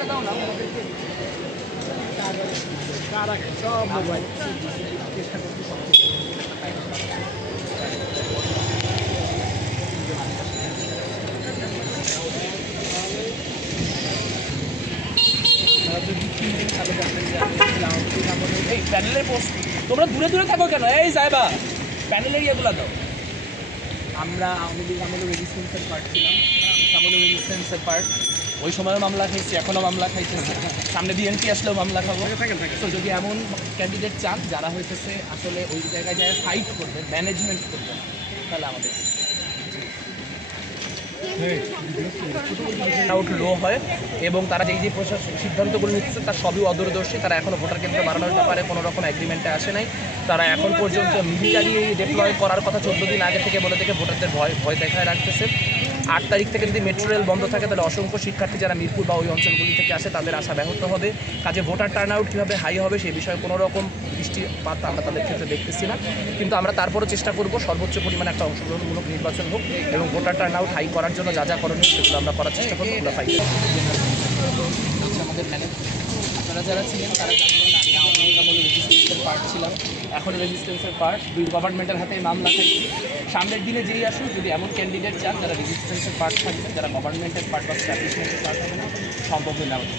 এই প্যানেলের পোস্ট তোমরা দূরে দূরে থাকো কেন? এই যাইবা প্যানেলের ইয়েগুলো দাও। আমরা আওয়ামী লীগ আমলে রেজিস্ট্যান্সের পার্ট ছিলাম, আমলে রেজিস্ট্যান্সের পার্ট। ওই সময়ও মামলা খাইছি, এখনও মামলা খাইতেছে, সামনে বিএনপি আসলেও মামলা খাবো। তো যদি এমন ক্যান্ডিডেট চান যারা হইতেছে আসলে ওই জায়গায় যায় ফাইট করবে, ম্যানেজমেন্ট করবে, তাহলে আমাদের আউট লো হয় এবং তারা যে প্রশাসন সিদ্ধান্তগুলো নিচ্ছে তার সবই অদূরদর্শী। তারা এখনও ভোটার কেন্দ্র বাড়ানোর ব্যাপারে কোনো রকম এগ্রিমেন্টে আসে নাই। তারা এখন পর্যন্ত মিলিটারি ডিপ্লয় করার কথা 14 দিন আগে থেকে বলে থেকে ভোটারদের ভয় দেখায় রাখতেছে। 8 তারিখ থেকে যদি মেট্রো রেল বন্ধ থাকে তাহলে অসংখ্য শিক্ষার্থী যারা মিরপুর বা ওই অঞ্চলগুলি থেকে আসে তাদের আশা ব্যাহত হবে। কাজে ভোটার টার্ন আউট কীভাবে হাই হবে সেই বিষয়ে কোনো রকম দৃষ্টিপাত আমরা তাদের ক্ষেত্রে দেখতেছি না। কিন্তু আমরা তারপরও চেষ্টা করব সর্বোচ্চ পরিমাণে একটা অংশগ্রহণমূলক নির্বাচন হোক এবং ভোটার টার্ন আউট হাই করার জন্য যা যা করণীয় সেগুলো আমরা করার চেষ্টা করবো। আমরা ফাইট আমাদের ম্যানেজ আপনারা যারা ছিলেন তারা জানবেন না আমি আওয়ামী লীগ আমলে রেজিস্ট্যান্সের পার্ট ছিলাম, এখন রেজিস্ট্যান্সের পার্ট। দুই গভর্নমেন্টের হাতে মামলা খাইছি। সামনের দিনে যেই আসুক যদি এমন ক্যান্ডিডেট চান যারা রেজিস্ট্যান্সের পার্ট থাকবেন, যারা গভর্নমেন্টের পার্ট বা স্ট্যাবলিশমেন্টের পার্ট হবে না, সম্ভব হলে আমাদের